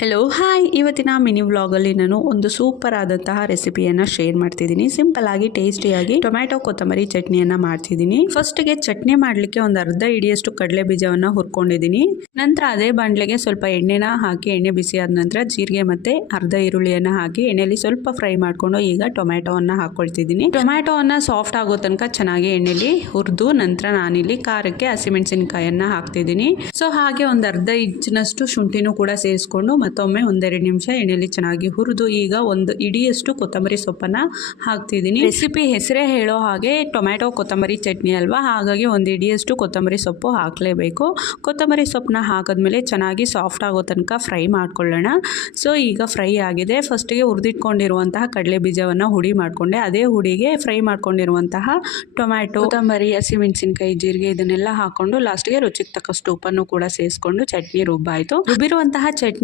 Hello hi, ಇವತ್ತಿನ mini ವ್ಲಾಗಲ್ಲಿ ನಾನು ಒಂದು ಸೂಪರ್ ಆದಂತಹ ರೆಸಿಪಿಯನ್ನು ಶೇರ್ ಮಾಡ್ತಿದ್ದೀನಿ. ಸಿಂಪಲ್ ಆಗಿ ಟೇಸ್ಟಿಯಾಗಿ ಟೊಮ್ಯಾಟೊ ಕೊತ್ತಂಬರಿ ಚಟ್ನಿಯನ್ನು ಮಾಡ್ತಿದ್ದೀನಿ. ಫಸ್ಟ್ಗೆ ಚಟ್ನಿ ಮಾಡಲಿಕ್ಕೆ ಒಂದು ಅರ್ಧ ಹಿಡಿಯಷ್ಟು ಕಡಲೆ ಬೀಜವನ್ನು ಹುರ್ಕೊಂಡಿದ್ದೀನಿ. ನಂತರ ಅದೇ ಬಾಣಲೆಗೆ ಸ್ವಲ್ಪ ಎಣ್ಣೆನ ಹಾಕಿ ಎಣ್ಣೆ ಬಿಸಿ ಆದ ನಂತರ ಜೀರಿಗೆ ಮತ್ತೆ ಅರ್ಧ ಈರುಳ್ಳಿಯನ್ನು ಹಾಕಿ ಎಣ್ಣೆಯಲ್ಲಿ ಸ್ವಲ್ಪ ಫ್ರೈ ಮಾಡಿಕೊಂಡು ಈಗ ಟೊಮ್ಯಾಟೊವನ್ನು ಹಾಕೊಳ್ತಿದ್ದೀನಿ. ಟೊಮ್ಯಾಟೊವನ್ನು ಸಾಫ್ಟ್ ಆಗೋ ತನಕ ಚೆನ್ನಾಗಿ ಎಣ್ಣೆಯಲ್ಲಿ ಹುರಿದು ನಂತರ ನಾನಿಲ್ಲಿ ಖಾರಕ್ಕೆ ಹಸಿಮೆಣಸಿನಕಾಯಿಯನ್ನು ಹಾಕ್ತಿದ್ದೀನಿ. ಸೊ ಹಾಗೆ ಒಂದು ಅರ್ಧ ಇಂಚಿನಷ್ಟು ಶುಂಠಿನೂ ಕೂಡ ಸೇರಿಸ್ಕೊಂಡು ಮತ್ತೊಮ್ಮೆ ಒಂದೆರಡು ನಿಮಿಷ ಎಣ್ಣೆಯಲ್ಲಿ ಚೆನ್ನಾಗಿ ಹುರಿದು ಈಗ ಒಂದು ಇಡಿಯಷ್ಟು ಕೊತ್ತಂಬರಿ ಸೊಪ್ಪನ್ನು ಹಾಕ್ತಿದ್ದೀನಿ. ರೆಸಿಪಿ ಹೆಸರೇ ಹೇಳೋ ಹಾಗೆ ಟೊಮ್ಯಾಟೊ ಕೊತ್ತಂಬರಿ ಚಟ್ನಿ ಅಲ್ವಾ, ಹಾಗಾಗಿ ಒಂದು ಇಡಿಯಷ್ಟು ಕೊತ್ತಂಬರಿ ಸೊಪ್ಪು ಹಾಕಲೇಬೇಕು. ಕೊತ್ತಂಬರಿ ಸೊಪ್ಪನ್ನ ಹಾಕಿದ್ಮೇಲೆ ಚೆನ್ನಾಗಿ ಸಾಫ್ಟ್ ಆಗೋ ತನಕ ಫ್ರೈ ಮಾಡ್ಕೊಳ್ಳೋಣ. ಸೊ ಈಗ ಫ್ರೈ ಆಗಿದೆ. ಫಸ್ಟಿಗೆ ಹುರಿದಿಟ್ಕೊಂಡಿರುವಂತಹ ಕಡಲೆ ಬೀಜವನ್ನು ಹುಡಿ ಮಾಡಿಕೊಂಡೆ. ಅದೇ ಹುಡಿಗೆ ಫ್ರೈ ಮಾಡ್ಕೊಂಡಿರುವಂತಹ ಟೊಮ್ಯಾಟೊ, ಕೊತ್ತಂಬರಿ, ಹಸಿಮೆಣಸಿನಕಾಯಿ, ಜೀರಿಗೆ ಇದನ್ನೆಲ್ಲ ಹಾಕೊಂಡು ಲಾಸ್ಟ್ಗೆ ರುಚಿಗೆ ತಕ್ಕಷ್ಟು ಉಪ್ಪನ್ನು ಕೂಡ ಸೇರಿಸ್ಕೊಂಡು ಚಟ್ನಿ ರುಬ್ಬಾಯಿತು. ರುಬ್ಬಿರುವಂತಹ ಚಟ್ನಿ